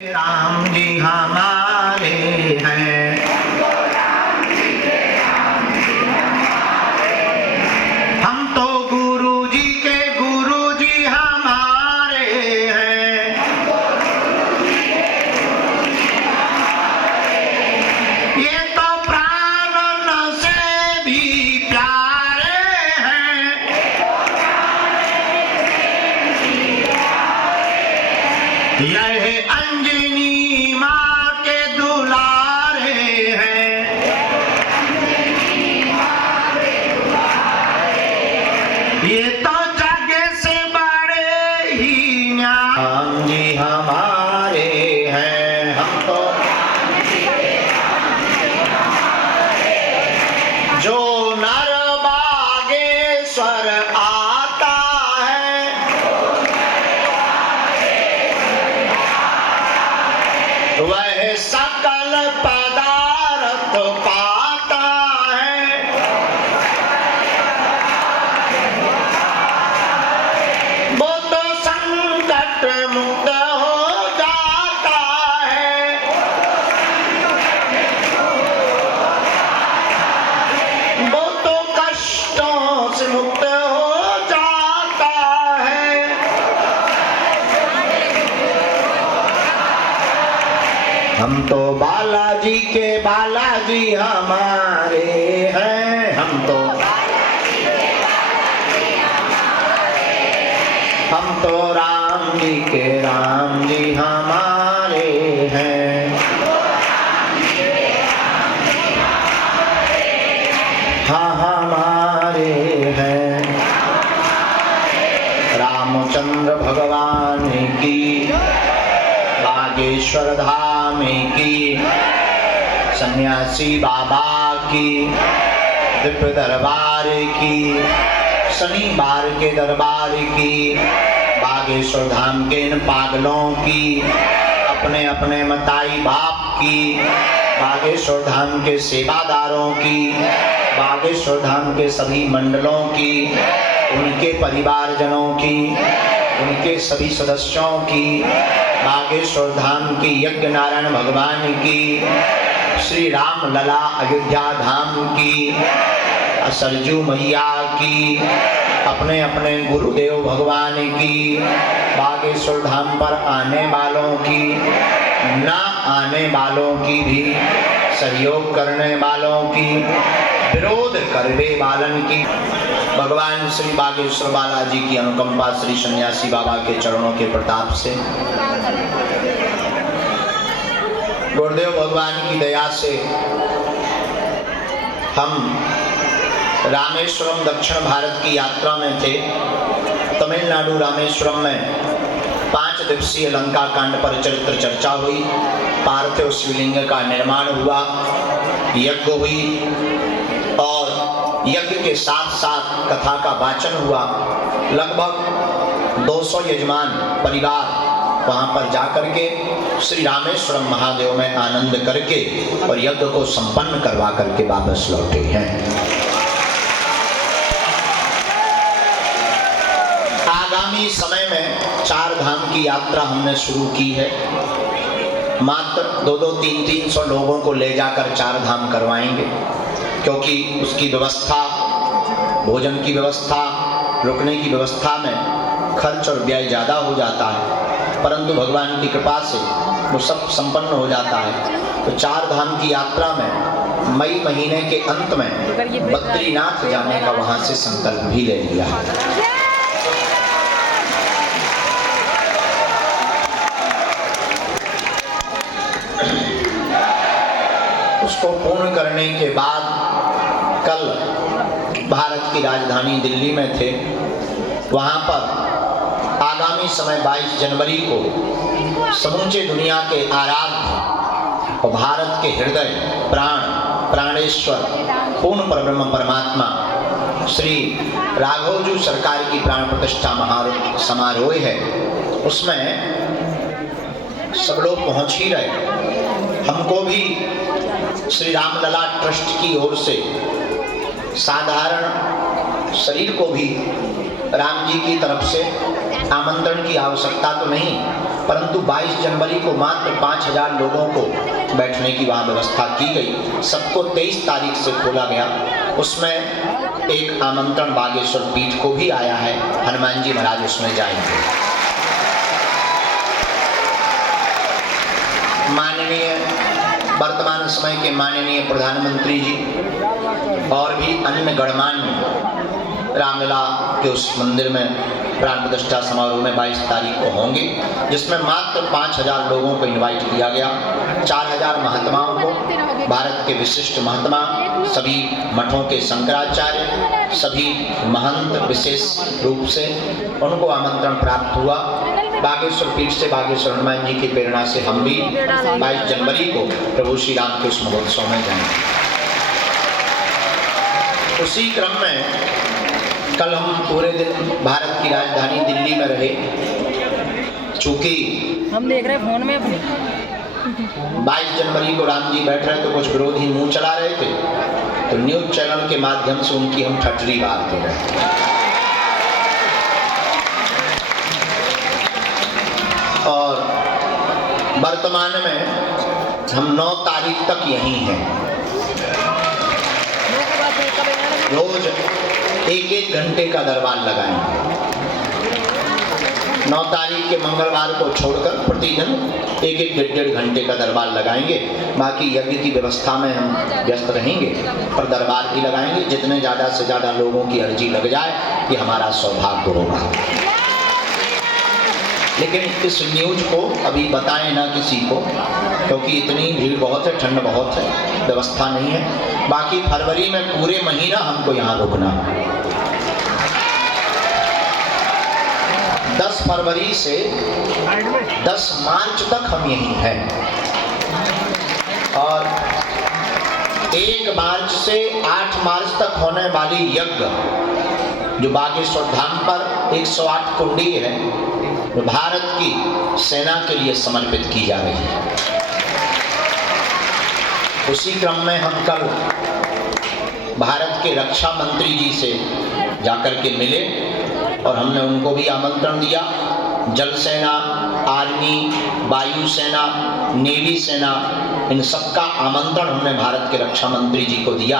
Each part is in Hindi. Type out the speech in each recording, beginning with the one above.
राम जी हमारे हैं, हम तो गुरु जी के गुरु जी हमारे हैं। ये तो प्राण से भी प्यारे हैं। यह अंजनी माँ के दुलारे हैं। ये तो जग से बड़े ही राम जी हमारे हैं, हम तो जो नर बागेश्वर आता है, वह सकल पदार्थ पाता है। वो तो संकट मुक्त हो जाता है। वो तो कष्टों से मुक्त हो जाता है। हम तो बालाजी के बालाजी हमारे हैं, हम तो राम जी के राम जी हमारे हैं। हाँ हमारे हैं। रामचंद्र भगवान की, बागेश्वर धाम की, सन्यासी बाबा की, दिव्य दरबार की, शनिवार के दरबार की, बागेश्वर धाम के इन पागलों की, अपने अपने मताई बाप की, बागेश्वर धाम के सेवादारों की, बागेश्वर धाम के सभी मंडलों की, उनके परिवारजनों की, उनके सभी सदस्यों की, बागेश्वर धाम की यज्ञ नारायण भगवान की, श्री राम लला अयोध्या धाम की, सरजू मैया की, अपने अपने गुरुदेव भगवान की, बागेश्वर धाम पर आने वालों की, न आने वालों की भी, सहयोग करने वालों की, विरोध करने वालन की, भगवान श्री बागेश्वर बालाजी की अनुकंपा श्री सन्यासी बाबा के चरणों के प्रताप से, गुरुदेव भगवान की दया से हम रामेश्वरम दक्षिण भारत की यात्रा में थे। तमिलनाडु रामेश्वरम में 5 दिवसीय लंका कांड पर चरित्र चर्चा हुई, पार्थिव शिवलिंग का निर्माण हुआ, यज्ञ हुई और यज्ञ के साथ साथ कथा का वाचन हुआ। लगभग 200 यजमान परिवार वहां पर जाकर के श्री रामेश्वरम महादेव में आनंद करके और यज्ञ को संपन्न करवा करके वापस लौटे हैं। आगामी समय में 4 धाम की यात्रा हमने शुरू की है। मात्र 2-2, 300 लोगों को ले जाकर 4 धाम करवाएंगे, क्योंकि उसकी व्यवस्था, भोजन की व्यवस्था, रुकने की व्यवस्था में खर्च और व्यय ज़्यादा हो जाता है, परंतु भगवान की कृपा से वो सब संपन्न हो जाता है। तो 4 धाम की यात्रा में मई महीने के अंत में बद्रीनाथ जाने का वहाँ से संकल्प भी ले लिया। उसको पूर्ण करने के बाद कल भारत की राजधानी दिल्ली में थे। वहाँ पर आगामी समय 22 जनवरी को समूचे दुनिया के आराध्य और भारत के हृदय प्राणेश्वर पूर्ण परब्रह्म परमात्मा श्री राघवजू सरकार की प्राण प्रतिष्ठा समारोह है। उसमें सब लोग पहुँच ही रहे। हमको भी श्री रामलला ट्रस्ट की ओर से साधारण शरीर को भी राम जी की तरफ से आमंत्रण की आवश्यकता तो नहीं, परंतु 22 जनवरी को मात्र 5000 लोगों को बैठने की वहाँ व्यवस्था की गई। सबको 23 तारीख से खोला गया। उसमें एक आमंत्रण बागेश्वर पीठ को भी आया है, हनुमान जी महाराज उसमें जाएंगे। माननीय वर्तमान समय के माननीय प्रधानमंत्री जी और भी अन्य गणमान्य रामलला के उस मंदिर में प्राण प्रतिष्ठा समारोह में 22 तारीख को होंगे, जिसमें मात्र 5000 लोगों को इनवाइट किया गया। 4000 महात्माओं को, भारत के विशिष्ट महात्मा, सभी मठों के शंकराचार्य, सभी महंत विशेष रूप से उनको आमंत्रण प्राप्त हुआ। बागेश्वर पीठ से बागेश्वर हनुमान जी की प्रेरणा से हम भी 22 जनवरी को प्रभु श्री राम के उस महोत्सव में जाएंगे। उसी क्रम में कल हम पूरे दिन भारत की राजधानी दिल्ली में रहे। चूंकि हम देख रहे फोन में अपने 22 जनवरी को राम जी बैठ रहे तो कुछ विरोधी मुंह चला रहे थे, तो न्यूज चैनल के माध्यम से उनकी हम ठटरी मारते रहे। और वर्तमान में हम 9 तारीख तक यहीं हैं। रोज 1-1 घंटे का दरबार लगाएंगे। 9 तारीख के मंगलवार को छोड़कर प्रतिदिन 1-1 घंटे का दरबार लगाएंगे। बाकी यज्ञ की व्यवस्था में हम व्यस्त रहेंगे, पर दरबार भी लगाएंगे। जितने ज़्यादा से ज़्यादा लोगों की अर्जी लग जाए ये हमारा सौभाग्य होगा। लेकिन इस न्यूज को अभी बताएं ना किसी को, क्योंकि इतनी भीड़ बहुत है, ठंड बहुत है, व्यवस्था नहीं है। बाकी फरवरी में पूरे महीना हमको यहाँ रुकना। 10 फरवरी से 10 मार्च तक हम यहीं हैं और 1 मार्च से 8 मार्च तक होने वाली यज्ञ जो बागेश्वर धाम पर 108 कुंडी है, जो भारत की सेना के लिए समर्पित की जा रही है। उसी क्रम में हम कल भारत के रक्षा मंत्री जी से जाकर के मिले और हमने उनको भी आमंत्रण दिया। जल सेना, आर्मी, वायु सेना, नेवी सेना, इन सबका आमंत्रण हमने भारत के रक्षा मंत्री जी को दिया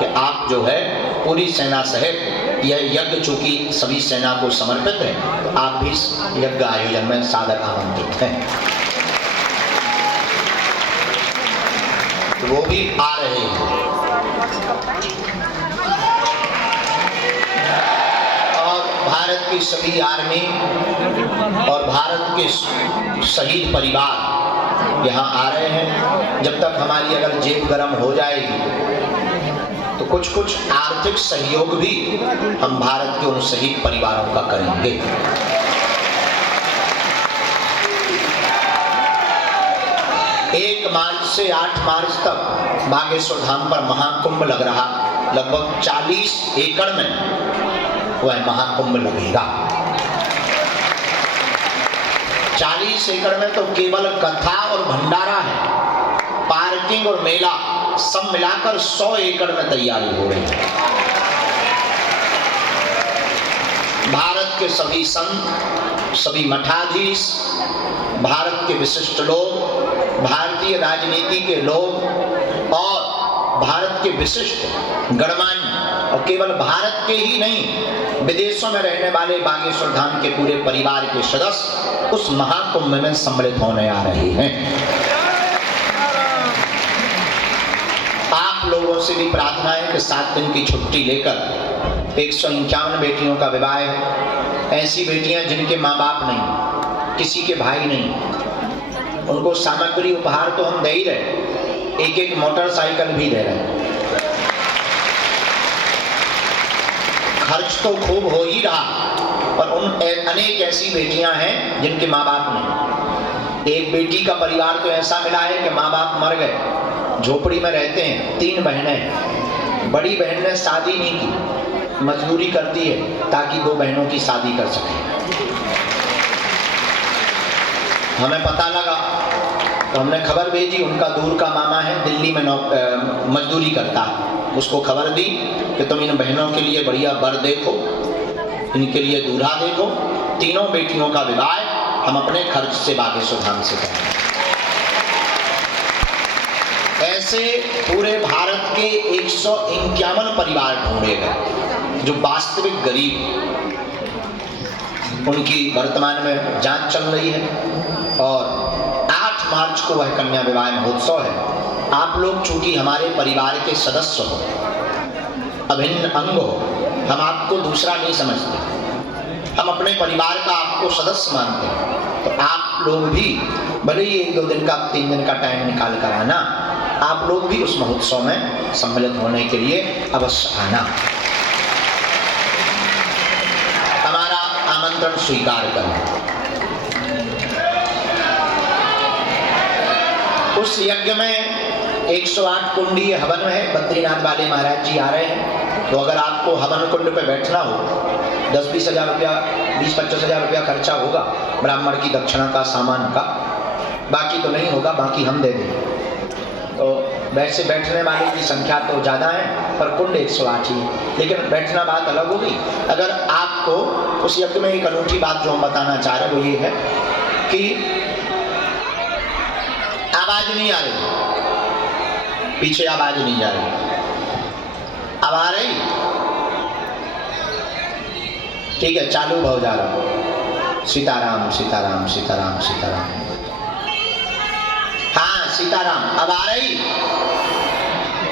कि आप जो है पूरी सेना सहित, यह यज्ञ चूंकि सभी सेना को समर्पित है, तो आप भी इस यज्ञ आयोजन में सादर आमंत्रित हैं। वो भी आ रहे हैं और भारत की सभी आर्मी और भारत के शहीद परिवार यहाँ आ रहे हैं। जब तक हमारी अगर जेब गर्म हो जाएगी तो कुछ आर्थिक सहयोग भी हम भारत के उन शहीद परिवारों का करेंगे। 1 मार्च से 8 मार्च तक बागेश्वर धाम पर महाकुंभ लग रहा। लगभग 40 एकड़ में वह महाकुंभ लगेगा। 40 एकड़ में तो केवल कथा और भंडारा है, पार्किंग और मेला सब मिलाकर 100 एकड़ में तैयारी हो रही है। भारत के सभी संत, सभी मठाधीश, भारत के विशिष्ट लोग, भारतीय राजनीति के लोग और भारत के विशिष्ट गणमान्य, और केवल भारत के ही नहीं विदेशों में रहने वाले बागेश्वर धाम के पूरे परिवार के सदस्य उस महाकुंभ में सम्मिलित होने आ रहे हैं। आप लोगों से भी प्रार्थना है कि 7 दिन की छुट्टी लेकर 151 बेटियों का विवाह है। ऐसी बेटियां जिनके माँ बाप नहीं, किसी के भाई नहीं, उनको सामग्री उपहार तो हम दे ही रहे, 1-1 मोटरसाइकिल भी दे रहे। खर्च तो खूब हो ही रहा, पर उन अनेक ऐसी बेटियां हैं जिनके माँ बाप नहीं। एक बेटी का परिवार तो ऐसा मिला है कि माँ बाप मर गए, झोपड़ी में रहते हैं। 3 बहनें, बड़ी बहन ने शादी नहीं की, मजदूरी करती है ताकि 2 बहनों की शादी कर सके। हमें पता लगा तो हमने खबर भेजी, उनका दूर का मामा है, दिल्ली में मजदूरी करता है। उसको खबर दी कि तुम इन बहनों के लिए बढ़िया वर देखो, इनके लिए दूल्हा देखो। 3 बेटियों का विवाह हम अपने खर्च से बागेश्वर से करें। ऐसे पूरे भारत के 151 परिवार ढूंढे गए जो वास्तविक गरीब, उनकी वर्तमान में जांच चल रही है और 8 मार्च को वह कन्या विवाह महोत्सव है। आप लोग चूंकि हमारे परिवार के सदस्य हो, अभिन्न अंग हो, हम आपको दूसरा नहीं समझते, हम अपने परिवार का आपको सदस्य मानते हैं, तो आप लोग भी भले ही 1-2 दिन का 3 दिन का टाइम निकाल कर आना, आप लोग भी उस महोत्सव में सम्मिलित होने के लिए अवश्य आना, हमारा आमंत्रण स्वीकार करना। उस यज्ञ में 108 कुंडी हवन है, बद्रीनाथ वाले महाराज जी आ रहे हैं, तो अगर आपको हवन कुंड पे बैठना हो 10-20 हजार रुपया, 20-25 हजार रुपया खर्चा होगा ब्राह्मण की दक्षिणा का, सामान का, बाकी तो नहीं होगा, बाकी हम दे देंगे। तो वैसे बैठने वाले की संख्या तो ज़्यादा है पर कुंड 108 ही, लेकिन बैठना बात अलग होगी। अगर आपको उस यज्ञ में एक अनूठी बात जो हम बताना चाह रहे हैं वो ये है कि आवाज नहीं आ रही, पीछे आवाज नहीं जा रही, अब आ रही? ठीक है, चालू भाव जा रहा। सीताराम सीताराम सीताराम सीताराम। हाँ सीताराम, अब आ रही?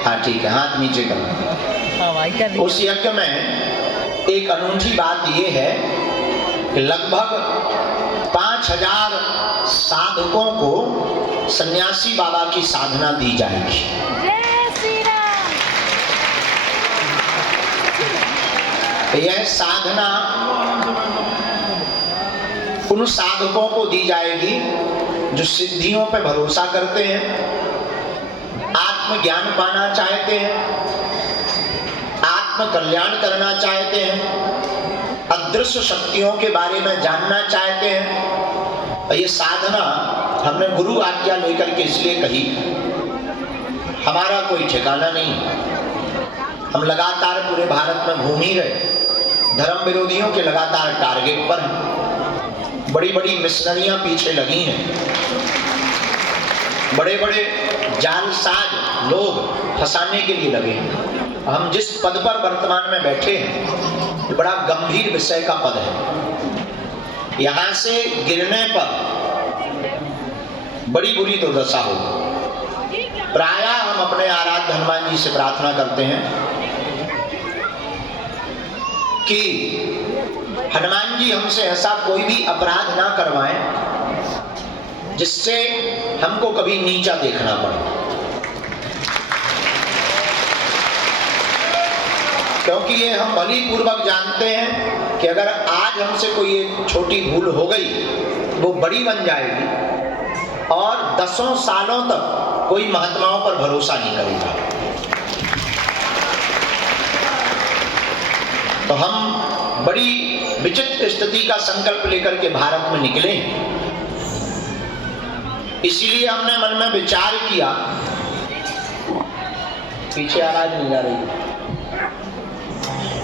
हाँ ठीक है, हाथ नीचे करो। उस यज्ञ में एक अनूठी बात ये है कि लगभग 5000 साधकों को सन्यासी बाबा की साधना दी जाएगी। यह साधना उन साधकों को दी जाएगी जो सिद्धियों पर भरोसा करते हैं, आत्मज्ञान पाना चाहते हैं, आत्म कल्याण करना चाहते हैं, अदृश्य शक्तियों के बारे में जानना चाहते हैं। ये साधना हमने गुरु आज्ञा लेकर के इसलिए कही, हमारा कोई ठिकाना नहीं, हम लगातार पूरे भारत में घूम ही रहे, धर्म विरोधियों के लगातार टारगेट पर हैं, बड़ी बड़ी मिशनरियां पीछे लगी हैं, बड़े बड़े जालसाज लोग फंसाने के लिए लगे हैं। हम जिस पद पर वर्तमान में बैठे हैं ये बड़ा गंभीर विषय का पद है, यहां से गिरने पर बड़ी बुरी दुर्दशा होगी। प्रायः हम अपने आराध्य हनुमान जी से प्रार्थना करते हैं कि हनुमान जी हमसे ऐसा कोई भी अपराध ना करवाएं जिससे हमको कभी नीचा देखना पड़े, क्योंकि ये हम भली पूर्वक जानते हैं कि अगर आज हमसे कोई एक छोटी भूल हो गई वो बड़ी बन जाएगी और 10 सालों तक कोई महात्माओं पर भरोसा नहीं करेगा। तो हम बड़ी विचित्र स्थिति का संकल्प लेकर के भारत में निकले, इसीलिए हमने मन में विचार किया, पीछे आवाज नहीं आ रही,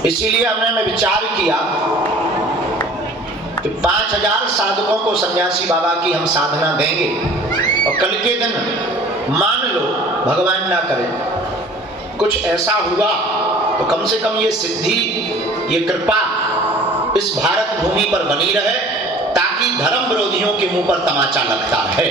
इसीलिए हमने विचार किया कि 5000 साधकों को सन्यासी बाबा की हम साधना देंगे और कल के दिन मान लो भगवान ना करे कुछ ऐसा हुआ तो कम से कम ये सिद्धि, ये कृपा इस भारत भूमि पर बनी रहे, ताकि धर्म विरोधियों के मुंह पर तमाचा लगता है।